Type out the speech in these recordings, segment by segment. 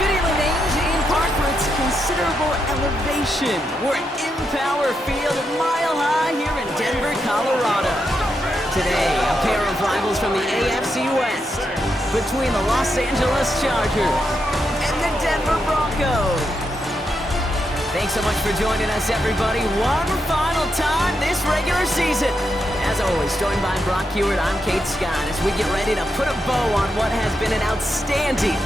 Fittingly named in part for its considerable elevation. We're at Empower Field, Mile High here in Denver, Colorado. Today, a pair of rivals from the AFC West between the Los Angeles Chargers and the Denver Broncos. Thanks so much for joining us, everybody. One final time this regular season. As always, joined by Brock Hewitt, I'm Kate Scott as we get ready to put a bow on what has been an outstanding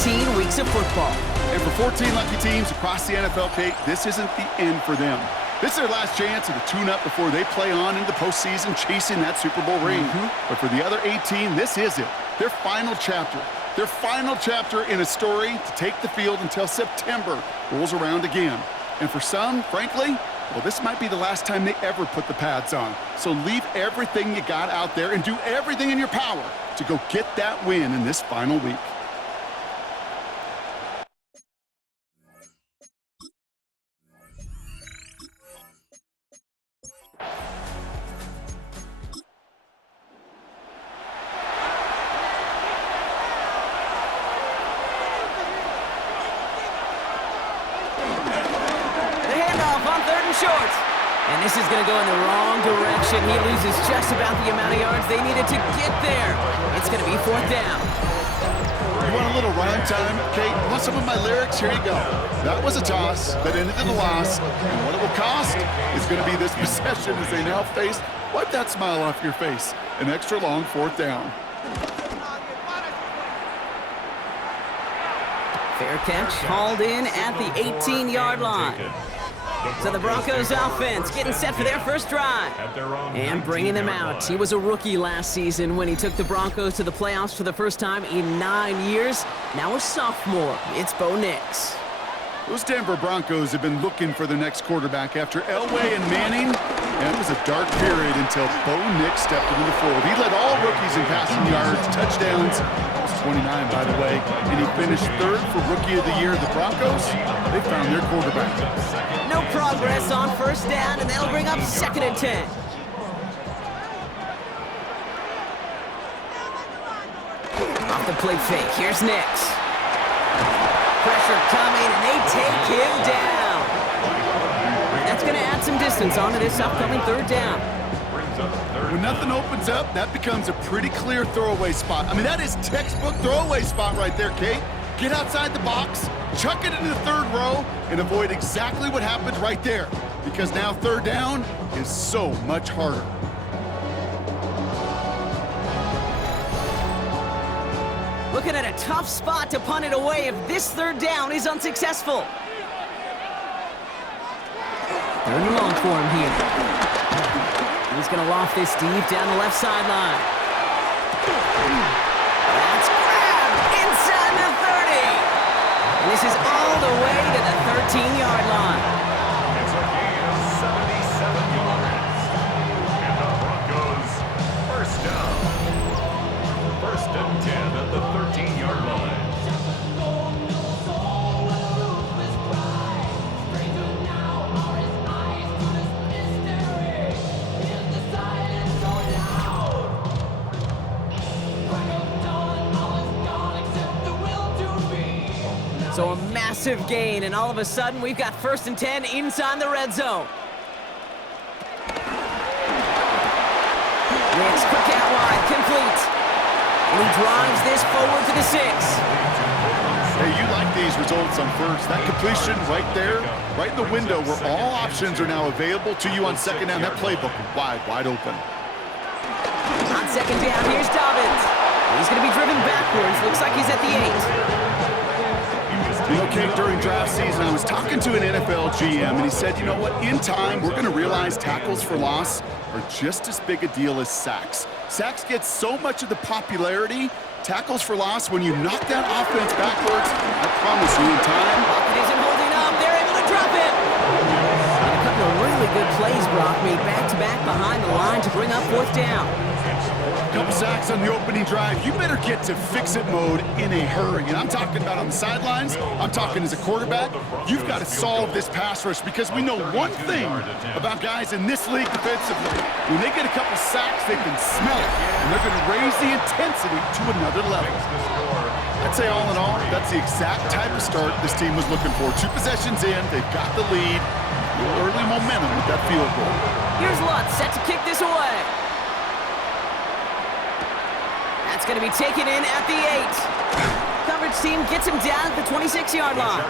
18 weeks of football. And for 14 lucky teams across the NFL, Kate, this isn't the end for them. This is their last chance at a tune-up before they play on into the postseason chasing that Super Bowl ring. But for the other 18, this is it. Their final chapter. Their final chapter in a story to take the field until September rolls around again. And for some, frankly, well, this might be the last time they ever put the pads on. So leave everything you got out there and do everything in your power to go get that win in this final week. Short. And this is going to go in the wrong direction. He loses just about the amount of yards they needed to get there. It's going to be 4th down. You want a little rhyme time, Kate? You want some of my lyrics? Here you go. That was a toss that ended in a loss. And what it will cost is going to be this possession as they now face, wipe that smile off your face, an extra long 4th down. Fair catch hauled in at the 18-yard line. So the Broncos offense getting set for their first drive and bringing them out. He was a rookie last season when he took the Broncos to the playoffs for the first time in 9 years. Now a sophomore. It's Bo Nix. Those Denver Broncos have been looking for the next quarterback after Elway and Manning. And it was a dark period until Bo Nix stepped into the fold. He led all rookies in passing yards, touchdowns. That was 29, by the way. And he finished 3rd for Rookie of the Year. The Broncos, they found their quarterback. No progress on 1st down, and they'll bring up 2nd and 10. Off the play fake, here's Nix. Pressure coming, and they take him down. That's going to add some distance onto this upcoming 3rd down. When nothing opens up, that becomes a pretty clear throwaway spot. I mean, that is textbook throwaway spot right there, Kate. Get outside the box, chuck it into the 3rd row, and avoid exactly what happened right there. Because now 3rd down is so much harder. Looking at a tough spot to punt it away if this 3rd down is unsuccessful. 3rd and long for him here. He's going to loft this deep down the left sideline. That's grabbed inside the 30. And this is all the way to the 13-yard line. It's a gain of 77 yards. And the Broncos, 1st down. 1st and 10 at the 13-yard line. So a massive gain, and all of a sudden, we've got 1st and 10 inside the red zone. Nix, quick out wide, complete. And he drives this forward to the 6. Hey, you like these results on 1st. That completion right there, right in the window where all options are now available to you on 2nd down. That playbook wide open. On 2nd down, here's Dobbins. He's going to be driven backwards. Looks like he's at the 8. You know, Kate, during draft season, I was talking to an NFL GM, and he said, you know what, in time, we're going to realize tackles for loss are just as big a deal as sacks. Sacks get so much of the popularity. Tackles for loss, when you knock that offense backwards, I promise you, in time. Pocket isn't holding up. They're able to drop him. And a couple of really good plays, Brock, made back-to-back behind the line to bring up 4th down. Couple sacks on the opening drive. You better get to fix-it mode in a hurry. And I'm talking about on the sidelines. I'm talking as a quarterback. You've got to solve this pass rush because we know one thing about guys in this league defensively. When they get a couple sacks, they can smell it. And they're going to raise the intensity to another level. I I'd say all in all, that's the exact type of start this team was looking for. 2 possessions in, they've got the lead. A little early momentum with that field goal. Here's Lutz set to kick this away. That's going to be taken in at the 8. Coverage team gets him down at the 26-yard line.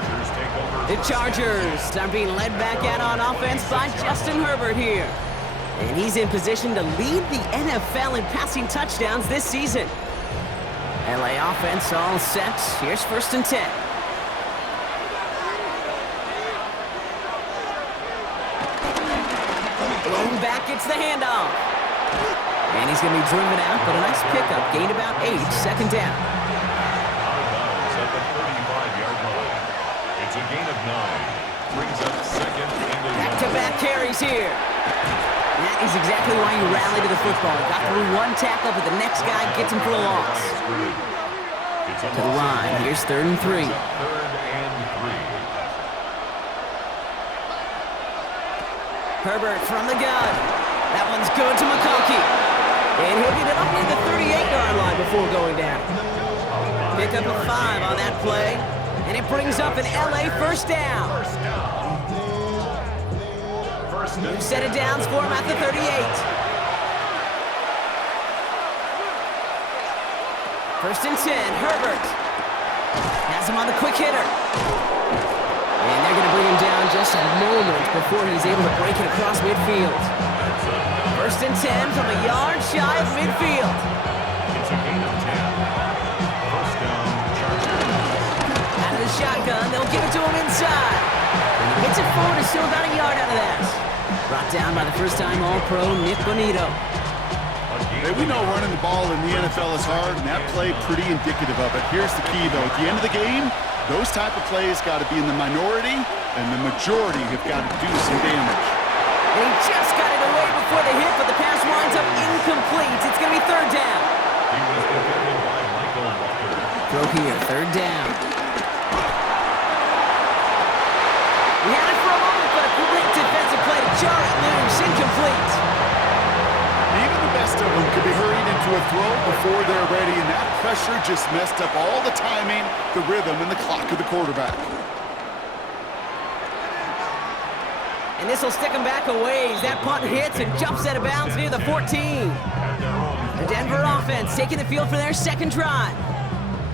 The Chargers are being led back out on offense by Justin Herbert here. And he's in position to lead the NFL in passing touchdowns this season. LA offense all set. Here's 1st and 10. Blown back gets the handoff. And he's going to be driven out, but a nice pickup. Gained about 8, 2nd down. Out of bounds at the 35-yard line. It's a gain of 9. Brings up 2nd and 11. Back-to-back carries here. That is exactly why you rally to the football. Got through 1 tackle, but the next guy gets him for a loss. To the line. Here's 3rd and 3. 3rd and 3. Herbert from the gun. That one's good to McConkey. And he'll get it up near the 38-yard line before going down. Pick up a 5 on that play. And it brings up an LA 1st down. New set of downs for him at the 38. 1st and 10, Herbert. Has him on the quick hitter. And they're going to bring him down just a moment before he's able to break it across midfield. 1st and 10 from a yard shy of midfield. It's a gain of 10. 1st down, Chargers. Out of the shotgun, they'll give it to him inside. And he gets it forward, is still about a yard out of that. Brought down by the first-time All-Pro, Nick Bonito. Hey, we know running the ball in the NFL is hard, and that play pretty indicative of it. Here's the key, though. At the end of the game, those type of plays got to be in the minority, and the majority have got to do some damage. And he just got it away before the hit, but the pass winds up incomplete. It's going to be 3rd down. He was defended by Michael Walker. Throw here, 3rd down. He had it for a moment, but a great defensive play to jar it loose. Incomplete. Even the best of them could be hurried into a throw before they're ready, and that pressure just messed up all the timing, the rhythm, and the clock of the quarterback. And this will stick him back a ways. That punt hits and jumps out of bounds near the 14. The Denver offense taking the field for their 2nd drive.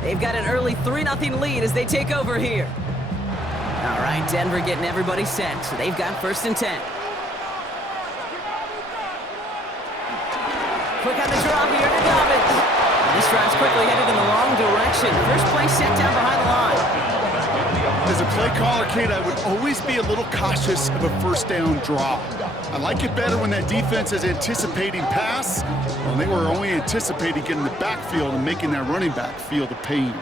They've got an early 3-0 lead as they take over here. All right, Denver getting everybody set. So they've got 1st and 10. Quick on the draw here to Dobbins. This drive's quickly headed in the wrong direction. First play set down behind the line. As a play caller, Kate, I would always be a little cautious of a 1st down draw. I like it better when that defense is anticipating pass, when they were only anticipating getting the backfield and making that running back feel the pain.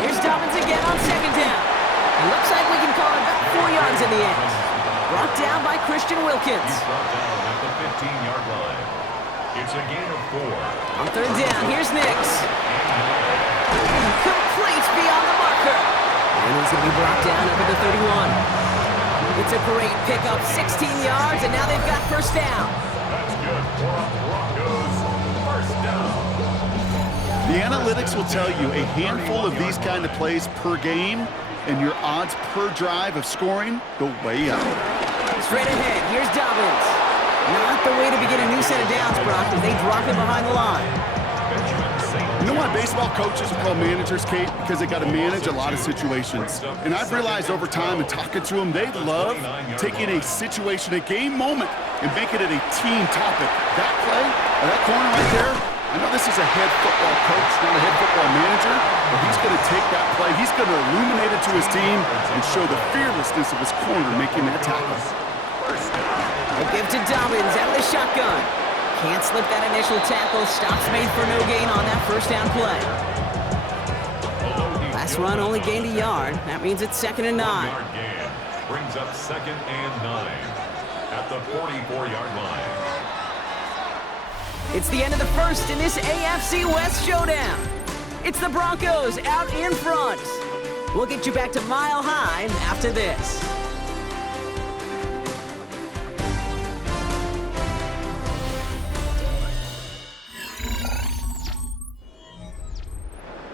Here's Dobbins again on 2nd down. It looks like we can call it about 4 yards in the end. Brought down by Christian Wilkins. He's brought down at the 15-yard line. It's a gain of 4. On 3rd down, here's Nix. Complete beyond the marker. And he's going to be brought down over the 31. It's a great pickup, 16 yards, and now they've got 1st down. That's good for a Broncos 1st down. The analytics will tell you a handful of these kind of plays per game, and your odds per drive of scoring go way up. Straight ahead, here's Dobbins. Not the way to begin a new set of downs, Brock, as they drop it behind the line. You know why baseball coaches are called managers, Kate? Because they got to manage a lot of situations. And I've realized over time and talking to them, they love taking a situation, a game moment, and making it a team topic. That play, or that corner right there, I know this is a head football coach, not a head football manager, but he's going to take that play, he's going to illuminate it to his team and show the fearlessness of his corner making that tackle. They give to Dobbins out of the shotgun. Can't slip that initial tackle. Stops made for no gain on that 1st down play. Last run only gained a yard. That means it's 2nd and 9. Brings up 2nd and 9 at the 44-yard line. It's the end of the 1st in this AFC West showdown. It's the Broncos out in front. We'll get you back to Mile High after this.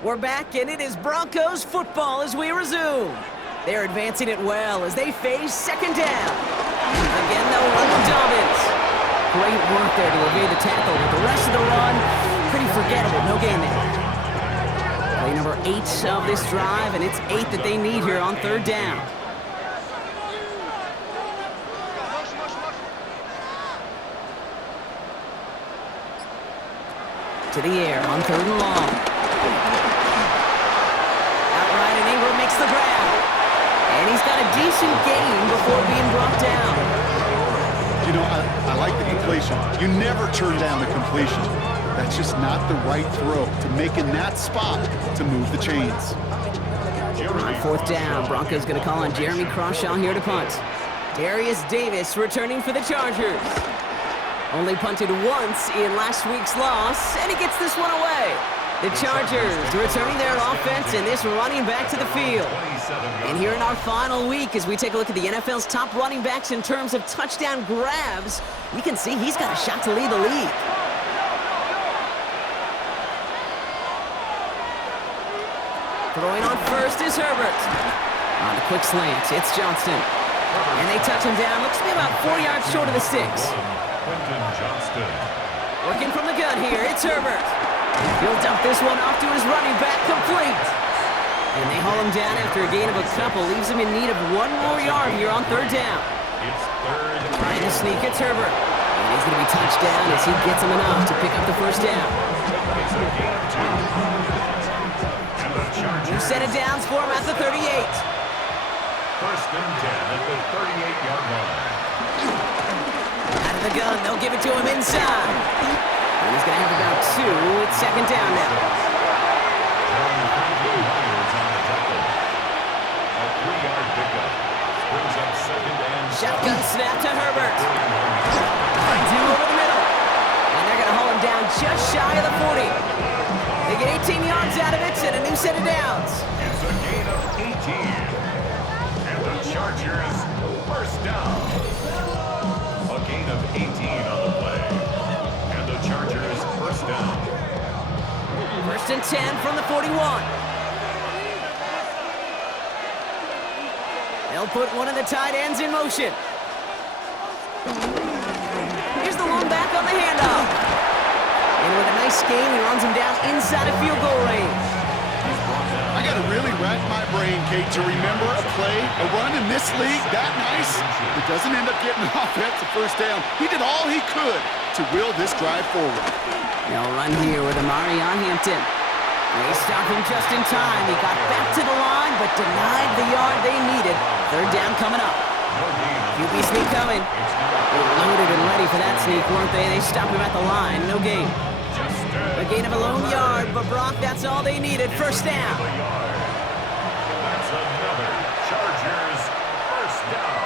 We're back, and it is Broncos football as we resume. They're advancing it well as they face second down. Again, they'll run with Dobbins. Great work there to evade the tackle, but the rest of the run, pretty forgettable. No gain there. Play number 8 of this drive, and it's 8 that they need here on third down. To the air on third and long. Outright, and Ingram makes the grab. And he's got a decent gain before being brought down. You know, I like the completion. You never turn down the completion. That's just not the right throw to make in that spot to move the chains. On fourth down, Broncos going to call on Jeremy Crawshaw here to punt. Darius Davis returning for the Chargers. Only punted once in last week's loss, and he gets this one away. The Chargers returning their offense and this running back to the field. And here in our final week, as we take a look at the NFL's top running backs in terms of touchdown grabs, you can see he's got a shot to lead the league. Throwing on first is Herbert. On a quick slant, it's Johnston. And they touch him down. Looks to be about 4 yards short of the sticks. Working from the gun here, it's Herbert. He'll dump this one off to his running back, complete. And they haul him down after a gain of a couple. Leaves him in need of 1 more yard here on third down. Trying to sneak, it's Herbert. And he's going to be touched down as he gets him enough to pick up the first down. New set of downs for him at the 38. First and 10 at the 38-yard line. Out of the gun, they'll give it to him inside. And he's going to have about 2. It's second down now. A 3-yard pickup. Brings up second and Shotgun snap to Herbert. Finds him over the middle. And they're going to haul him down just shy of the 40. They get 18 yards out of it and a new set of downs. It's a gain of 18. And the Chargers first down. A gain of 18 on the play. And the Chargers first down. First and 10 from the 41. They'll put one of the tight ends in motion. Here's the one back on the handoff. And with a nice gain, he runs him down inside of field goal range. I got to really rack my brain, Kate, to remember a play, a run in this league that nice that doesn't end up getting an offensive first down. He did all he could to will this drive forward. They'll run here with Amari on Hampton. They stop him just in time. He got back to the line, but denied the yard they needed. Third down coming up. QB sneak coming. They were loaded and ready for that sneak, weren't they? They stopped him at the line. No gain. A gain of a lone yard, but Brock, that's all they needed. First down. That's another Chargers first down.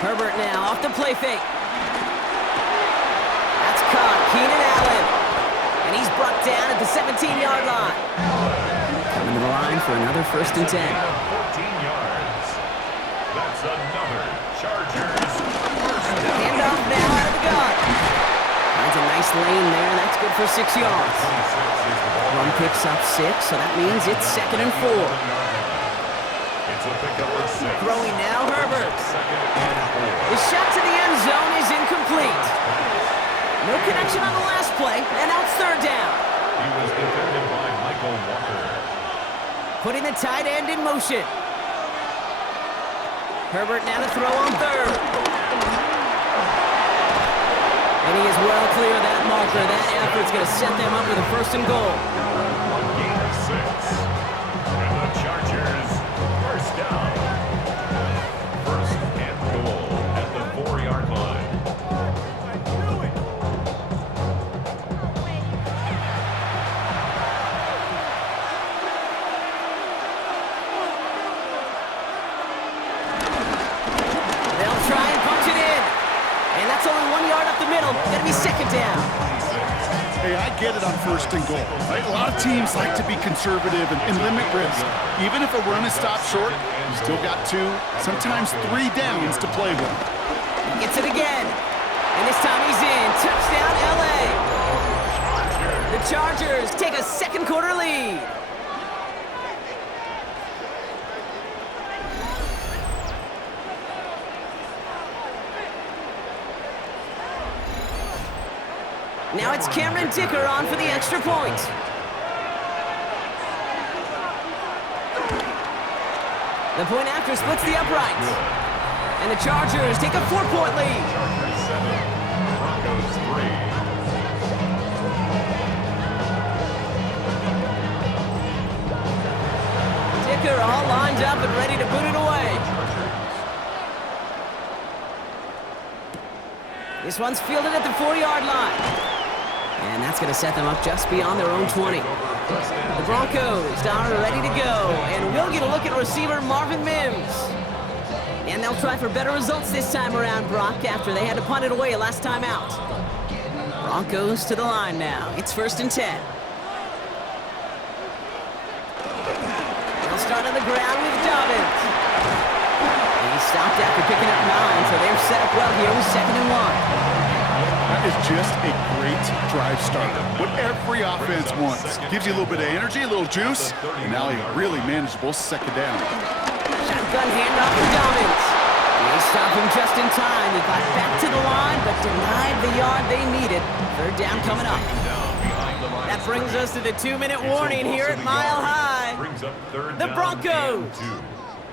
Herbert now off the play fake. That's caught. Keenan Allen. And he's brought down at the 17-yard line. Coming to the line for another first and 10. 14 yards. That's another Chargers first down. Handoff now out of the gun. Finds a nice lane there. That's good for 6 yards. Run picks up 6, so that means it's second and 4. It's a pickup of 6. Throwing now, Herbert. Second and 4. His shot to the end zone is incomplete. No connection on the last play, and now it's third down. He was defended by Michael Walker. Putting the tight end in motion. Herbert now to throw on third. And he is well clear of that marker. That effort's going to set them up with a first and goal. A gain of 6. And the Chargers first down. First and goal at the 4-yard line. They'll try and punch it in. And that's only 1 yard up the middle. Going to be second down. Hey, I get it on first and goal, right? A lot of teams like to be conservative and limit risk. Even if a run is stopped short, you still got 2, sometimes 3 downs to play with. He gets it again. And this time he's in. Touchdown, L.A. The The Chargers take a second quarter lead. Now it's Cameron Dicker on for the extra point. The point after splits the upright. And the Chargers take a 4-point lead. Chargers 7, Broncos 3. Dicker all lined up and ready to boot it away. This one's fielded at the 4-yard line. And that's going to set them up just beyond their own 20. The Broncos are ready to go. And we'll get a look at receiver Marvin Mims. And they'll try for better results this time around, Brock, after they had to punt it away last time out. Broncos to the line now. It's 1st and 10. They'll start on the ground with Dobbins. And he stopped after picking up 9, so they're set up well here with 2nd and 1. That is just a great drive starter. What every offense wants. Gives you a little bit of energy, a little juice, and now a really manageable 2nd down. Shotgun handoff to Dobbins. They stop him just in time. He got back to the line, but denied the yard they needed. 3rd down coming up. That brings us to the 2-minute warning here at Mile High. The Broncos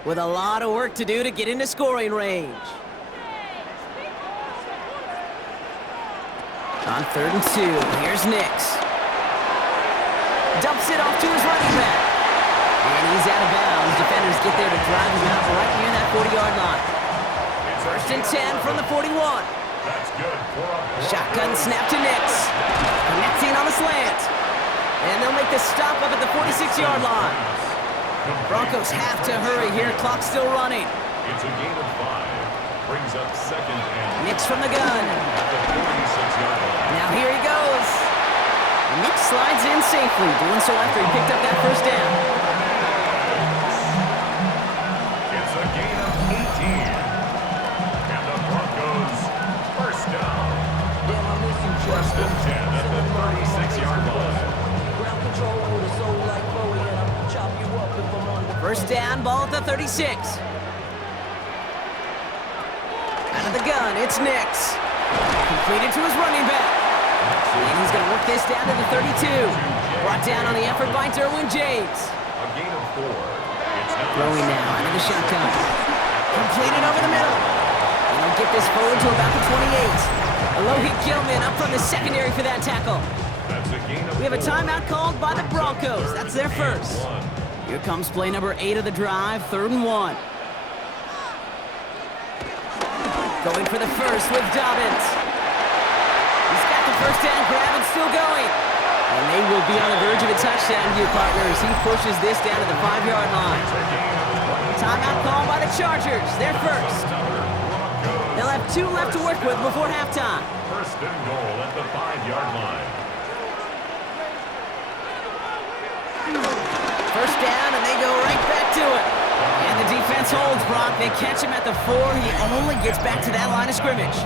with a lot of work to do to get into scoring range. On 3rd and 2, here's Nix. Dumps it off to his running back. And he's out of bounds. Defenders get there to drive him out right near that 40-yard line. 1st and 10 from the 41. Shotgun snap to Nix. Connecting on the slant. And they'll make the stop up at the 46-yard line. Broncos have to hurry here. Clock's still running. It's a gain of 5. Brings up 2nd and Nix from the gun. at the 46-yard line. Now here he goes. Nix slides in safely, doing so after he picked up that 1st down. It's a gain of 18. And the Broncos 1st down. 1st and 10 at the 36-yard line. 1st down, ball at the 36. Out of the gun, it's Nix. Completed to his running back. And he's going to work this down to the 32. Brought down on the effort by Derwin James. A gain of 4. It's now Throwing now out of the shotgun. Completed over the middle. And he'll get this forward to about the 28. Alohi Gilman up from the secondary for that tackle. That's a gain of We have a 4. timeout called by the Broncos. That's their first. 1. Here comes play number 8 of the drive, 3rd and 1. Going for the first with Dobbins. He's got the 1st down grab and still going. And they will be on the verge of a touchdown here, partners. He pushes this down to the 5-yard line. Timeout called by the Chargers. They're first. They'll have 2 left to work with before halftime. 1st and goal at the 5-yard line. 1st down, and they go right back to it. And the defense holds, Brock. They catch him at the 4. He only gets back to that line of scrimmage.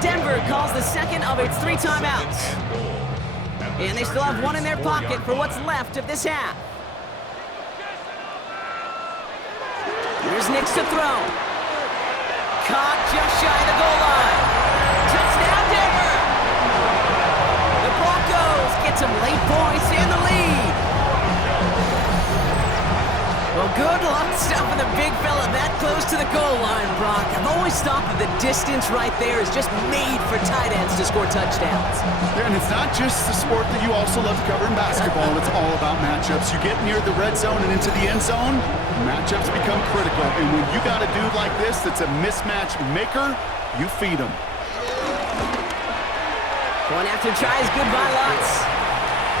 Denver calls the second of its 3 timeouts. And they still have 1 in their pocket for what's left of this half. Here's Nix to throw. Caught just shy of the goal line. Touchdown, Denver! The Broncos get some late points in the lead. Well, good luck stopping the big fella that close to the goal line, Brock. I've always thought that the distance right there is just made for tight ends to score touchdowns. Yeah, and it's not just the sport that you also love to cover in basketball. It's all about matchups. You get near the red zone and into the end zone, matchups become critical. And when you got a dude like this that's a mismatch maker, you feed him. Going after tries good by lots.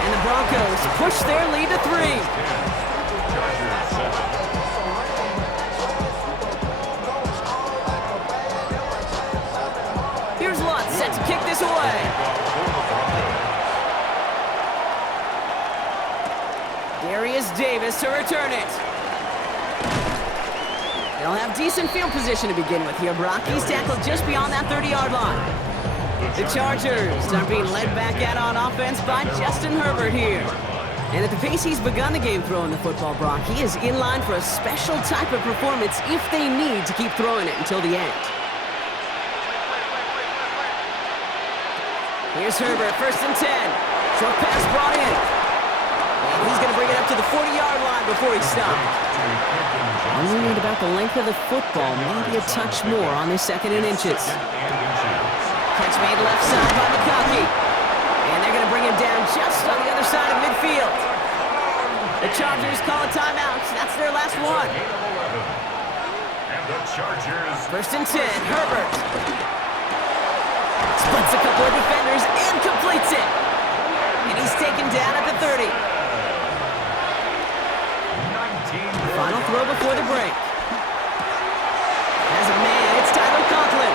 And the Broncos push their lead to 3. Here's Lutz set to kick this away. Darius Davis to return it. They'll have decent field position to begin with here, Brock. He's tackled just beyond that 30-yard line. The Chargers are being led back out on offense by Justin Herbert here. And at the pace he's begun the game throwing the football, Brock, he is in line for a special type of performance if they need to keep throwing it until the end. Here's Herbert, 1st and 10. Short pass brought in. And he's going to bring it up to the 40-yard line before he stopped. Only need about the length of the football, maybe a touch more on this 2nd and inches. Catch made left side by McConkey. And they're going to bring him down just on the other side of midfield. The Chargers call a timeout. That's their last one. And the Chargers. 1st and 10, Herbert. Splits a couple of defenders and completes it. And he's taken down at the 30. Final throw before the break. As a man, it's Tyler Conklin.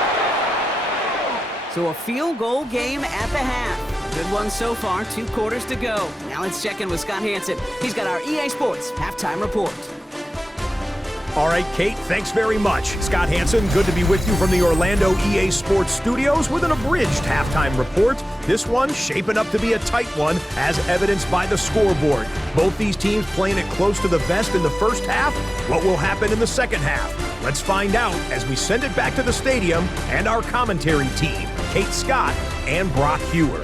So a field goal game at the half. Good one so far, 2 quarters to go. Now let's check in with Scott Hansen. He's got our EA Sports halftime report. All right, Kate, thanks very much. Scott Hansen, good to be with you from the Orlando EA Sports Studios with an abridged halftime report. This one shaping up to be a tight one, as evidenced by the scoreboard. Both these teams playing it close to the vest in the first half. What will happen in the second half? Let's find out as we send it back to the stadium and our commentary team, Kate Scott and Brock Hewer.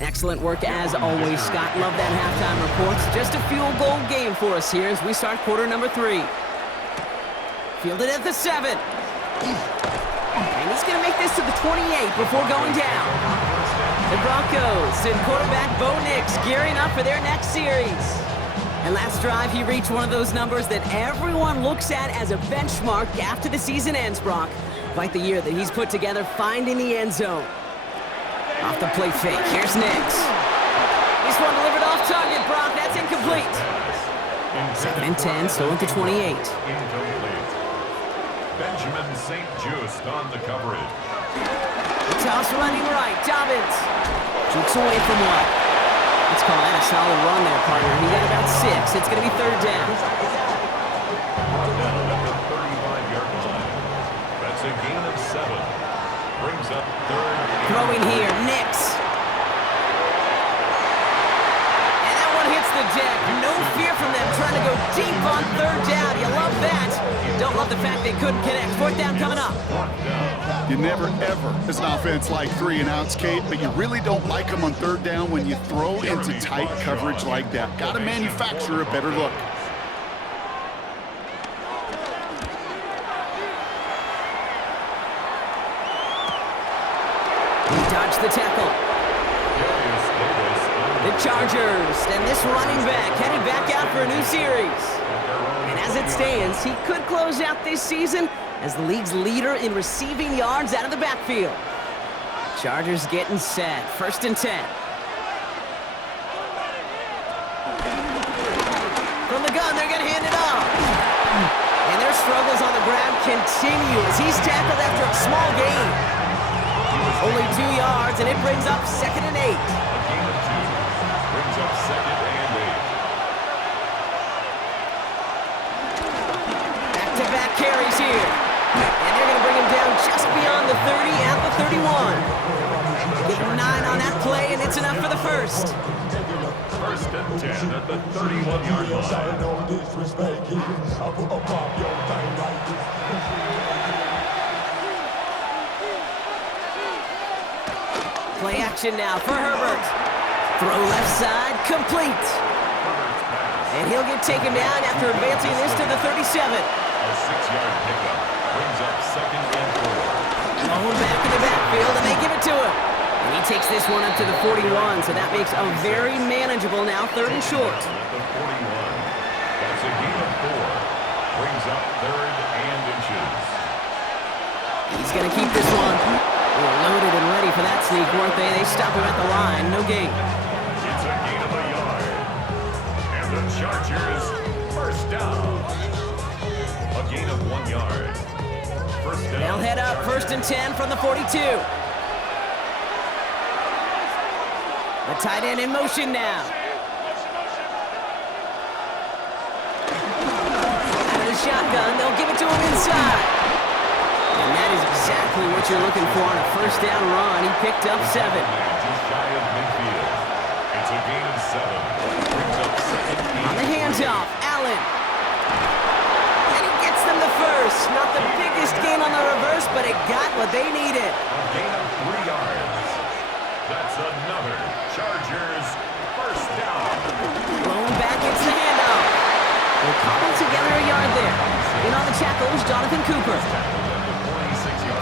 Excellent work as always, Scott. Love that halftime report. Just a field goal game for us here as we start quarter number 3. Fielded at the 7. And he's going to make this to the 28 before going down. The Broncos and quarterback Bo Nix gearing up for their next series. And last drive, he reached one of those numbers that everyone looks at as a benchmark after the season ends, Brock. Quite the year that he's put together finding the end zone. Off the play fake, here's Nix. This one delivered off target, Brock. That's incomplete. 2nd and 10, still at the 28. Incomplete. Benjamin St. Just on the coverage. The toss running right, Dobbins. Jukes away from one. Let's call that a solid run there, partner. He got about 6. It's going to be 3rd down. Brought down at the 35-yard line. That's a gain of 7. Brings up 3rd. Throwing here, Nix. And that one hits the deck. No fear from them trying to go deep on 3rd down. You love that. Don't love the fact they couldn't connect. 4th down coming up. You never, ever, as an offense, like 3 and outs, Kate, but you really don't like them on 3rd down when you throw into tight coverage like that. Got to manufacture a better look. Dodge the tackle. The Chargers and this running back heading back out for a new series. And as it stands, he could close out this season as the league's leader in receiving yards out of the backfield. Chargers getting set. 1st and 10. From the gun, they're going to hand it off. And their struggles on the ground continue as he's tackled after a small gain. Only 2 yards, and it brings up 2nd and 8. A gain of 2. Brings up 2nd and 8. Back-to-back carries here. And they're going to bring him down just beyond the 30 at the 31. Give him 9 on that play, and it's enough for the 1st. 1st and 10 at the 31-yard line. Play action now for Herbert. Throw left side, complete. And he'll get taken down after advancing this to the 37. A 6-yard pickup brings up 2nd and 4. Going back in the backfield, and they give it to him. And he takes this one up to the 41, so that makes a very manageable now 3rd and short. At the 41. That's a gain of 4. Brings up 3rd and inches. He's going to keep this one. They were loaded and ready for that sneak, weren't they? They stop him at the line. No gain. It's a gain of a yard. And the Chargers, 1st down. A gain of 1 yard. 1st down. They'll head up, 1st and 10 from the 42. The tight end in motion now. Out of the shotgun, they'll give it to him inside. And that is exactly what you're looking for on a first down run. He picked up 7. Just shy of midfield. It's a gain of 7. Brings up second. On the handoff, Allen. And he gets them the first. Not the biggest gain on the reverse, but it got what they needed. A gain of 3 yards. That's another Chargers first down. Blown back, it's the handoff. They'll cobble together a yard there. In on the tackle is Jonathan Cooper.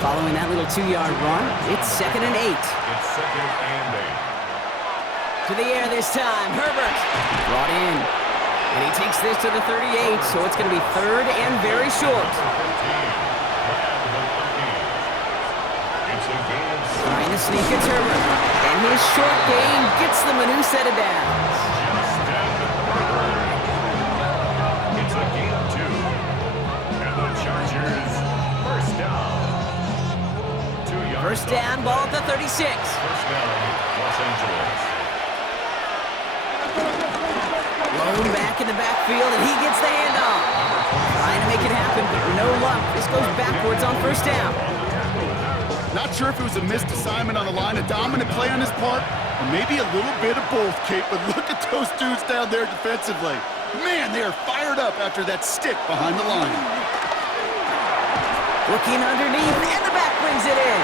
Following that little 2-yard run, it's 2nd and 8. It's 2nd and 8. To the air this time, Herbert. Brought in. And he takes this to the 38, so it's going to be 3rd and very short. It's a gain of 6. Trying to sneak it, Herbert. And his short gain gets them a new set of downs. It's a gain of 2. And the Chargers first down. 2 yards. First down, ball at the 36. First down, Los Angeles. Blown back in the backfield, and he gets the handoff. Trying to make it happen, but no luck. This goes backwards on first down. Not sure if it was a missed assignment on the line, a dominant play on his part, or maybe a little bit of both, Kate, but look at those dudes down there defensively. Man, they are fired up after that stick behind the line. Looking underneath, and the back brings it in.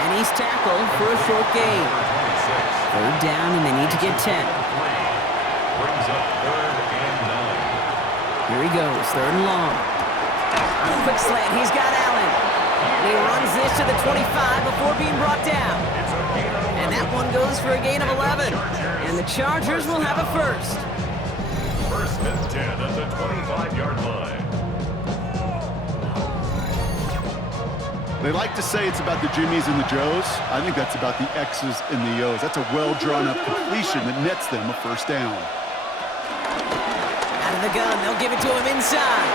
And he's tackled for a short gain. 3rd down, and they need to get 10. Brings up 3rd and 9. Here he goes, 3rd and long. On a quick slant, he's got Allen. And he runs this to the 25 before being brought down. And that one goes for a gain of 11. And the Chargers will have a first. 1st and 10 at the 25-yard line. They like to say it's about the Jimmies and the Joes. I think that's about the X's and the O's. That's a well-drawn-up completion that nets them a first down. Out of the gun, they'll give it to him inside.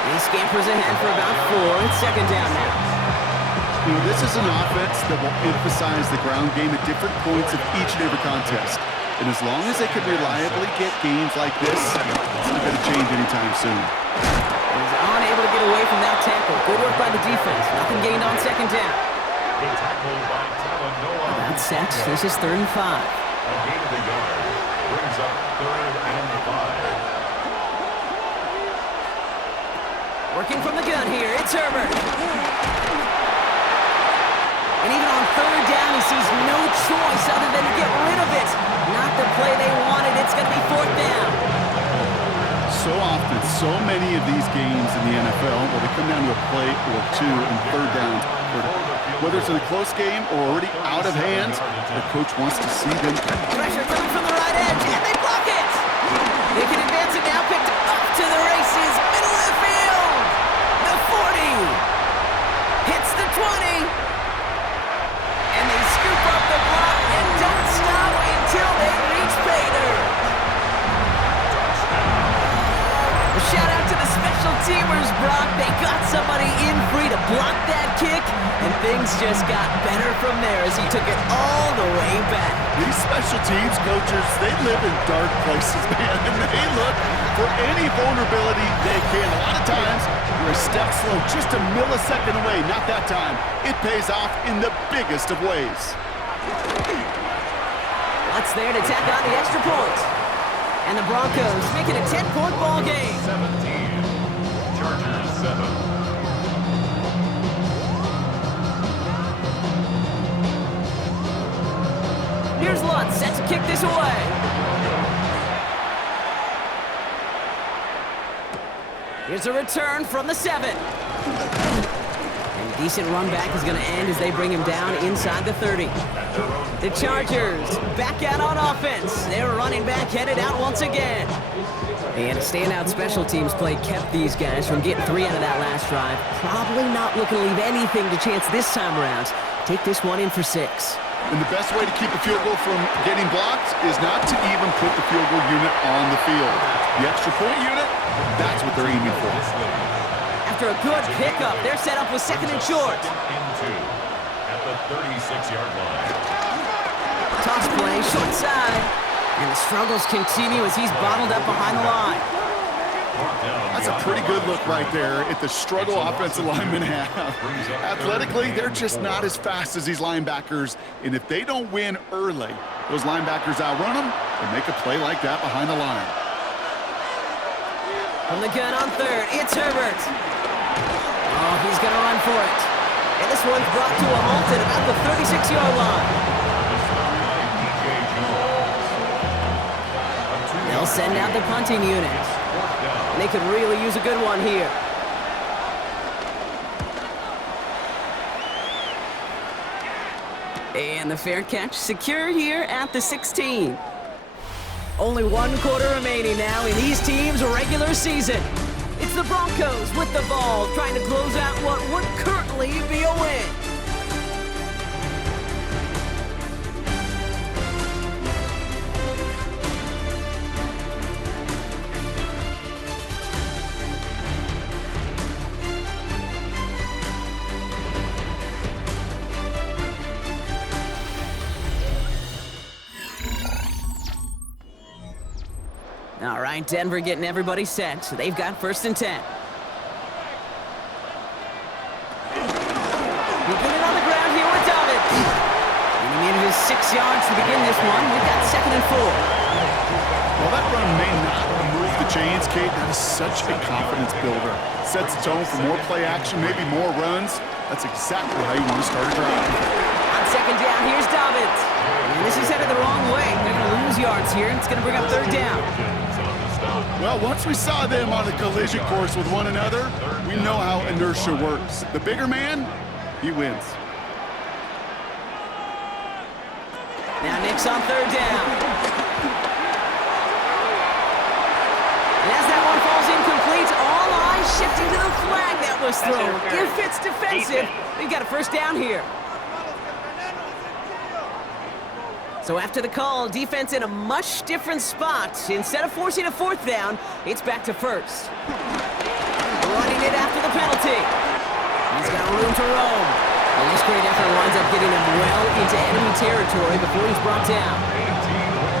He scampers ahead for about 4. It's 2nd down now. You know, this is an offense that will emphasize the ground game at different points of each and every contest. And as long as they can reliably get games like this, it's not going to change anytime soon. He's unable to get away from that tackle. Good work by the defense. Nothing gained on 2nd down. That's set. This is 3rd and 5. A gain of a yard. Brings up 3rd and 5. Working from the gun here, it's Herbert. And even on 3rd down, he sees no choice other than to get rid of it. Not the play they wanted. It's going to be 4th down. So often, so many of these games in the NFL, well, they come down to a play or 2 and 3rd down. Whether it's in a close game or already out of hand, the coach wants to see them. Pressure coming from the right edge, and they block it. They can advance it now, picked up to the races, middle of the field. The 40 hits the 20, and they scoop up the block and don't stop until they reach pay dirt. Shout out to the special teamers, Brock. They got somebody in free to block that kick, and things just got better from there as he took it all the way back. These special teams coaches, they live in dark places, man, and they look for any vulnerability they can. A lot of times, you're a step slow, just a millisecond away. Not that time. It pays off in the biggest of ways. What's there to tack on the extra point? And the Broncos make it a 10-point ball game. 17. Chargers 7. Here's Lutz set to kick this away. Here's a return from the 7. And a decent run back is going to end as they bring him down inside the 30. The Chargers back out on offense. Their running back headed out once again. And a standout special teams play kept these guys from getting 3 out of that last drive. Probably not looking to leave anything to chance this time around. Take this one in for 6. And the best way to keep a field goal from getting blocked is not to even put the field goal unit on the field. The extra point unit, that's what they're aiming for. After a good pickup, they're set up with 2nd and short. Into at the 36-yard line. Toss play, short side. And the struggles continue as he's bottled up behind the line. That's a pretty good look right there at the struggle offensive linemen have. Athletically, they're just not as fast as these linebackers, and if they don't win early, those linebackers outrun them and make a play like that behind the line. From the gun on third, it's Herbert. Oh, he's going to run for it. And this one's brought to a halt at about the 36-yard line. They'll send out the punting unit. They could really use a good one here. And the fair catch secured here at the 16. Only 1 quarter remaining now in these teams' regular season. It's the Broncos with the ball, trying to close out what would currently be a win. All right, Denver getting everybody set. So they've got 1st and 10. Beginning on the ground here with David. And he needed his 6 yards to begin this one. We've got 2nd and 4. Well, that run may not move the chains, Kate. That is such a confidence builder. Sets the tone for more play action, maybe more runs. That's exactly how you want to start a drive. On 2nd down, here's David. And this is headed the wrong way. They're going to lose yards here, and it's going to bring up 3rd down. Well, once we saw them on a collision course with one another, we know how inertia works. The bigger man, he wins. Now Nick's on 3rd down. And as that one falls incomplete, all eyes shifting to the flag that was thrown. If it's defensive, they've got a 1st down here. So after the call, defense in a much different spot. Instead of forcing a 4th down, it's back to 1st. Running it after the penalty. He's got room to roam. And this great effort winds up getting him well into enemy territory before he's brought down.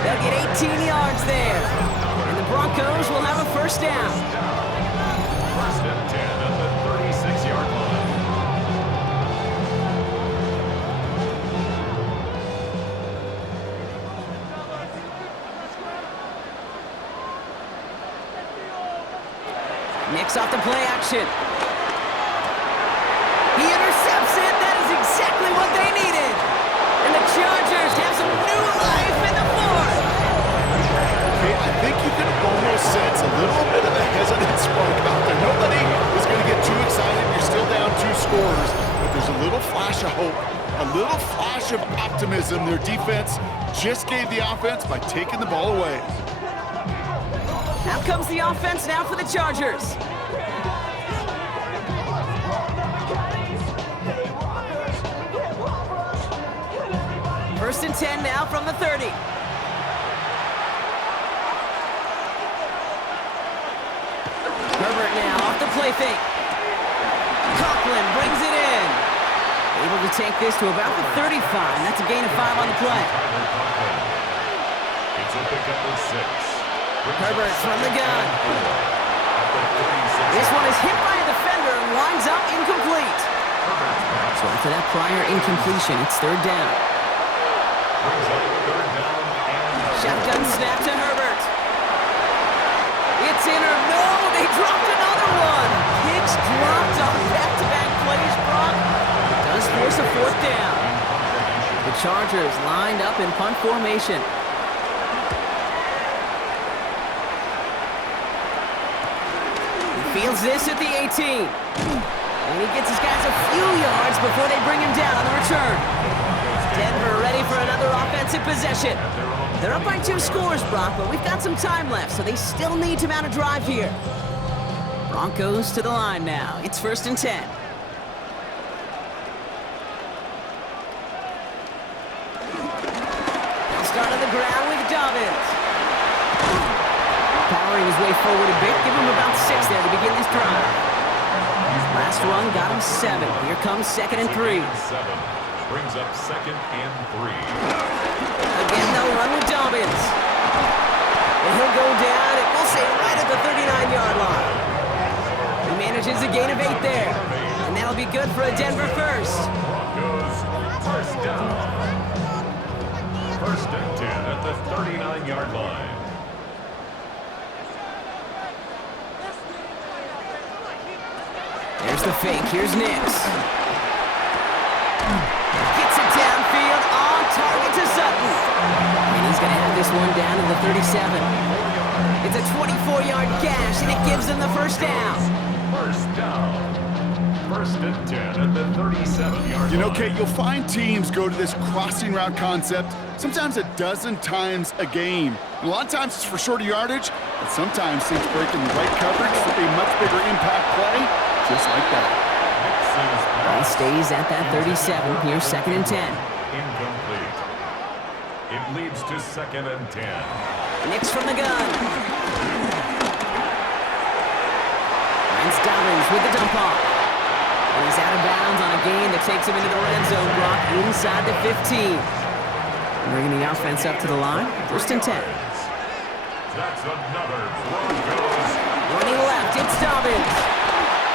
They'll get 18 yards there. And the Broncos will have a 1st down. 1st and 10 at the 36-yard line. Nick's off the play action. He intercepts it. That is exactly what they needed. And the Chargers have some new life in the 4th. Okay, I think you can almost sense a little bit of a hesitant spark out there. Nobody is going to get too excited. You're still down 2 scores. But there's a little flash of hope, a little flash of optimism. Their defense just gave the offense by taking the ball away. Out comes the offense now for the Chargers. First and 10 now from the 30. Herbert now off the play fake. Coughlin brings it in. Able to take this to about the 35. That's a gain of 5 on the play. It's a pickup of 6. Herbert from the gun. This one is hit by a defender and winds up incomplete. So after that prior incompletion, it's 3rd down. Shotgun snap to Herbert. It's in or no, they dropped another one. Hicks dropped on back-to-back plays, Brock. It does force a 4th down. The Chargers lined up in punt formation. Fields this at the 18. And he gets his guys a few yards before they bring him down on the return. Denver ready for another offensive possession. They're up by 2 scores, Brock, but we've got some time left, so they still need to mount a drive here. Broncos to the line now. It's 1st and 10. They'll start on the ground with Dobbins. Powering his way forward a bit. Give him about 6 there to begin this drive. Last run got him 7. Here comes 2nd and 3. Brings up 2nd and 3. Again, they'll run with Dobbins. And he'll go down, and we'll say right at the 39-yard line. He manages a gain of 8 there. And that'll be good for a Denver first. Broncos, first down. 1st and 10 at the 39-yard line. There's the fake. Here's Nix. Gets it downfield, on target to Sutton. And he's going to have this one down to the 37. It's a 24-yard gash, and it gives them the first down. First down. 1st and 10 at the 37-yard line. You know, Kate, you'll find teams go to this crossing route concept sometimes a dozen times a game. A lot of times it's for shorter yardage, but sometimes teams breaking the right coverage for a much bigger impact play, just like that. Ball stays at that 37. Here's 2nd and 10. Incomplete. It leads to 2nd and 10. Nix from the gun. Finds Dobbins with the dump off. And he's out of bounds on a gain that takes him into the red zone, Brock, inside the 15. Bringing the offense up to the line. 1st and 10. That's another Broncos. Running left, it's Dobbins.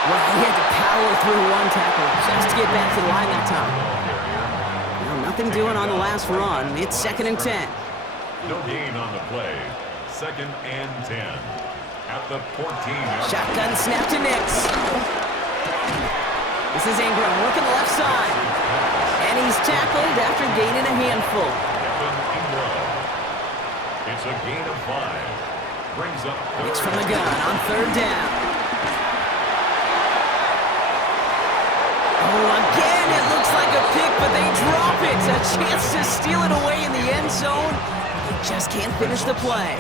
Well, he had to power through one tackle just to get back to the line that time. Well, nothing doing on the last run. It's 2nd and 10. No gain on the play. 2nd and 10. At the 14. Shotgun snap to Nix. This is Ingram working the left side. And he's tackled after gaining a handful. It's a gain of 5. Brings up Nix from the gun on 3rd down. Oh, again, it looks like a pick, but they drop it. A chance to steal it away in the end zone. They just can't finish the play.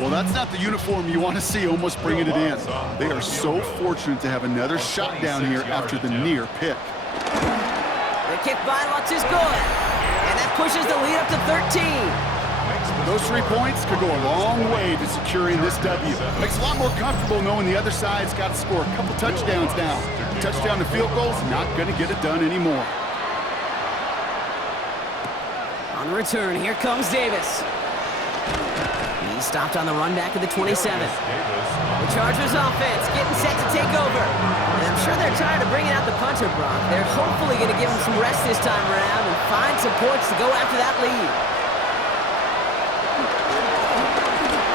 Well, that's not the uniform you want to see almost bringing it in. They are so fortunate to have another shot down here after the near pick. The kick by Lutz is good. And that pushes the lead up to 13. Those 3 points could go a long way to securing this W. Makes it a lot more comfortable knowing the other side's got to score a couple touchdowns now. Touchdown to field goals, not going to get it done anymore. On the return, here comes Davis. He stopped on the run back at the 27. The Chargers offense getting set to take over. And I'm sure they're tired of bringing out the punter, Brock. They're hopefully going to give him some rest this time around and find some points to go after that lead.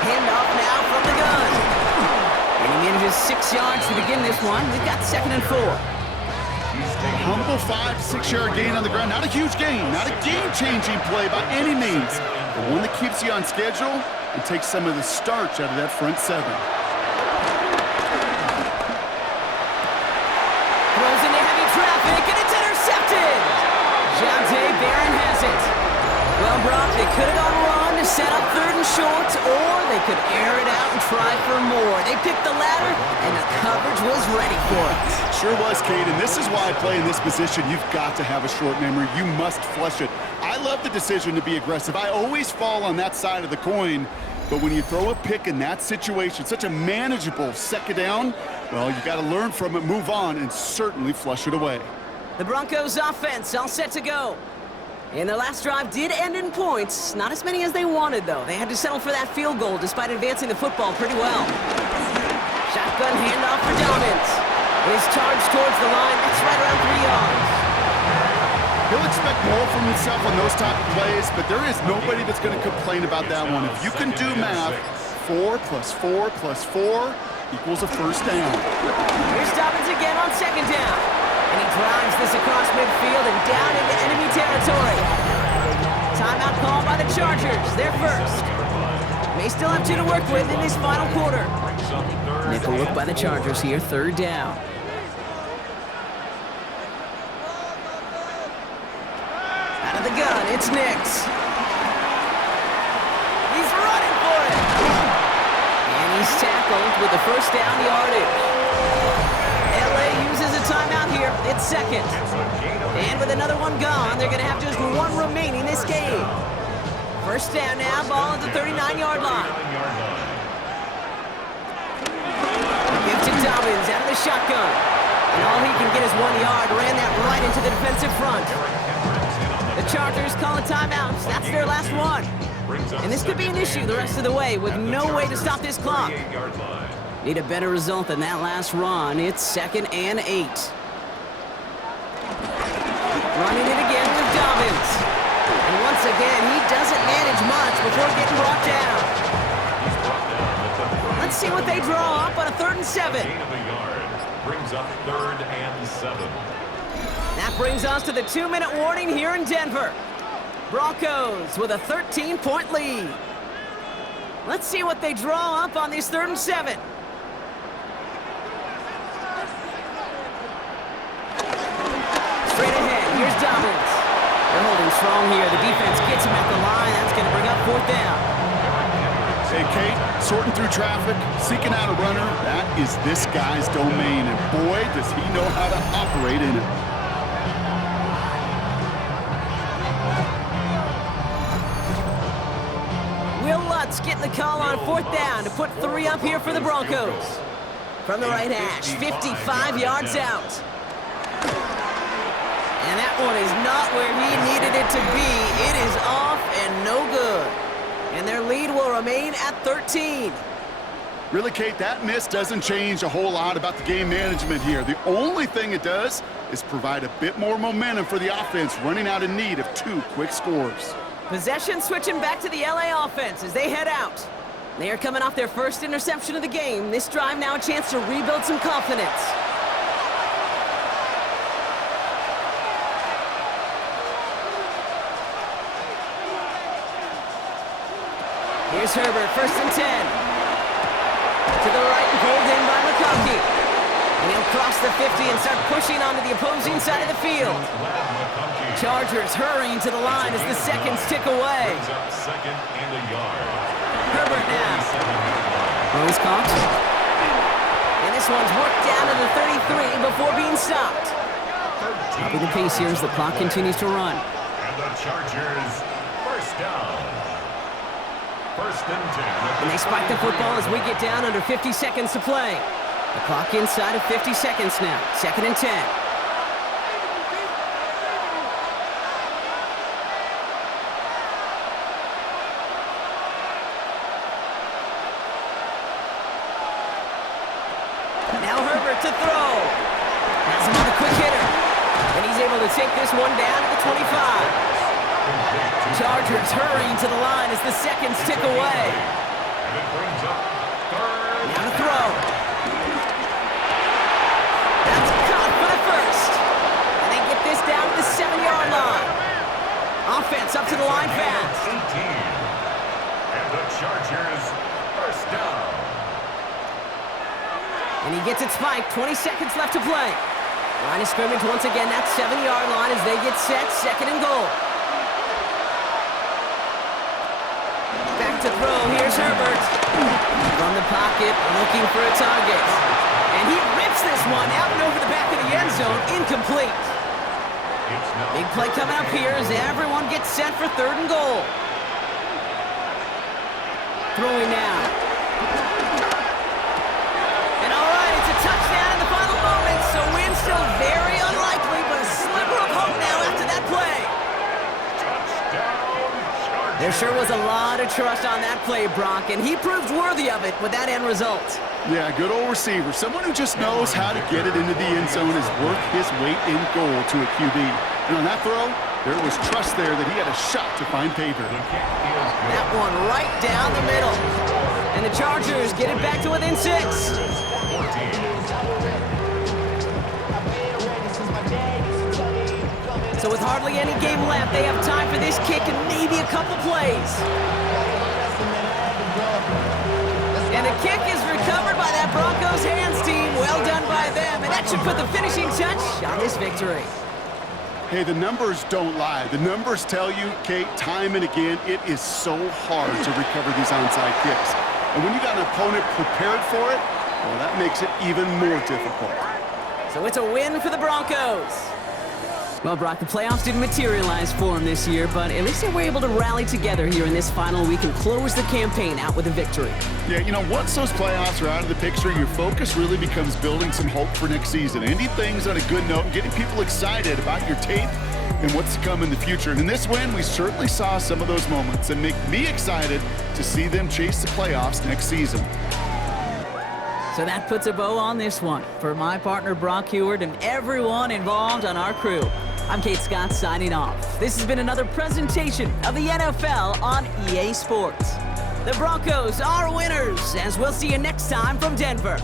Handoff now from the gun. And he manages 6 yards to begin this one. We've got 2nd and 4. Humble 5 to 6 yard gain on the ground. Not a huge gain, not a game-changing play by any means, but one that keeps you on schedule and takes some of the starch out of that front 7. Throws into heavy traffic, and it's intercepted! Jonte Barron has it. Well, Brock, they could have gone run to set up 3rd and short, or they could air it out and try for more. They picked the latter, and the coverage was ready for it. Sure was, Kate, and this is why I play in this position. You've got to have a short memory. You must flush it. I love the decision to be aggressive. I always fall on that side of the coin, but when you throw a pick in that situation, such a manageable 2nd down, well, you got to learn from it, move on, and certainly flush it away. The Broncos offense all set to go. And their last drive did end in points. Not as many as they wanted, though. They had to settle for that field goal despite advancing the football pretty well. Shotgun handoff for Dobbins. His charge towards the line. That's right around 3 yards. He'll expect more from himself on those type of plays, but there is nobody that's going to complain about that one. If you can do math, 4 + 4 + 4 equals a first down. Here's Dobbins again on 2nd down. And he drives this across midfield and down into enemy territory. Timeout called by the Chargers. They're first. May still have 2 to work with in this final quarter. Nickel look by the Chargers here, 3rd down. Out of the gun, it's Nix. He's running for it. And he's tackled with the first down yardage. LA uses a timeout here. It's 2nd. And with another one gone, they're going to have just 1 remaining this game. First down now, ball at the 39-yard line. Give to Dobbins out of the shotgun. And all he can get is 1 yard. Ran that right into the defensive front. The Chargers call a timeout. That's their last one. And this could be an issue the rest of the way with no way to stop this clock. Need a better result than that last run. It's 2nd and 8. Running it again with Dobbins. And once again, he doesn't manage much before getting brought down. Let's see what they draw up on a 3rd and 7. Gain of a yard brings up 3rd and 7. That brings us to the 2-minute warning here in Denver. Broncos with a 13-point lead. Let's see what they draw up on this 3rd and 7. Straight ahead, here's Dobbins. They're holding strong here. The defense gets him at the line. That's going to bring up 4th down. Hey, Kate, sorting through traffic, seeking out a runner, that is this guy's domain. And boy, does he know how to operate in it. Will Lutz getting the call on 4th down to put 3 up here for the Broncos. From the right hash, 55 yards out. And that one is not where he needed it to be. It is off and no good. And their lead will remain at 13. Really, Kate, that miss doesn't change a whole lot about the game management here. The only thing it does is provide a bit more momentum for the offense, running out in need of 2 quick scores. Possession switching back to the LA offense as they head out. They are coming off their first interception of the game. This drive now a chance to rebuild some confidence. Here's Herbert, 1st and 10. To the right and pulled in by McConkey. And he'll cross the 50 and start pushing onto the opposing side of the field. Chargers hurrying to the line as the seconds tick away. Herbert now. Throws caught. And this one's worked down to the 33 before being stopped. Stopping the pace here as the clock continues to run. And the Chargers, 1st down. 1st and 10. And they spike the football as we get down under 50 seconds to play. The clock inside of 50 seconds now. 2nd and 10. Now Herbert to throw. Has another quick hitter. And he's able to take this one down to the 25. Chargers hurrying to the line as the seconds tick away. And it brings up 3rd. Now to throw. That's caught for the 1st. And they get this down to the 7-yard line. Offense up to the line fast. 18. And the Chargers, 1st down. And he gets it spiked. 20 seconds left to play. Line of scrimmage once again. That 7-yard line as they get set. 2nd and goal. Back to throw. Here's Herbert. From the pocket, looking for a target. And he rips this one out and over the back of the end zone. Incomplete. Big play coming up here as everyone gets set for 3rd and goal. Throwing now. And all right, it's a touchdown in the final moments. So win still very unlikely, but a sliver of hope now after that play. There sure was a lot of trust on that play, Brock, and he proved worthy of it with that end result. Yeah, good old receiver. Someone who just knows how to get it into the end zone is worth his weight in gold to a QB. And on that throw, there was trust there that he had a shot to find pay dirt. That one right down the middle. And the Chargers get it back to within 6. So with hardly any game left, they have time for this kick and maybe a couple plays. And the kick is recovered by that Broncos hands team. Well done by them. And that should put the finishing touch on this victory. Hey, the numbers don't lie. The numbers tell you, Kate, time and again, it is so hard to recover these onside kicks. And when you got an opponent prepared for it, well, that makes it even more difficult. So it's a win for the Broncos. Well, Brock, the playoffs didn't materialize for them this year, but at least they were able to rally together here in this final week and close the campaign out with a victory. Yeah, you know, once those playoffs are out of the picture, your focus really becomes building some hope for next season, ending things on a good note, and getting people excited about your tape and what's to come in the future. And in this win, we certainly saw some of those moments and make me excited to see them chase the playoffs next season. So that puts a bow on this one. For my partner, Brock Heward, and everyone involved on our crew, I'm Kate Scott signing off. This has been another presentation of the NFL on EA Sports. The Broncos are winners, as we'll see you next time from Denver.